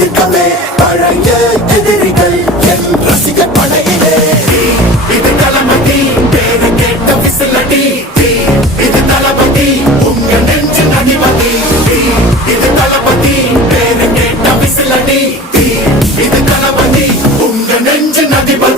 எதிர்க்கவே பழைய எதிரிகள் என் ரசிகர் படையிலே. இது தளபதி பேரு கேட்ட விசிலடி, இது தளபதி உங்க நெஞ்சு அதிபதி. இது தளபதி பேரு கேட்ட விசிலடி, இது தளபதி உங்க நெஞ்சு அதிபதி.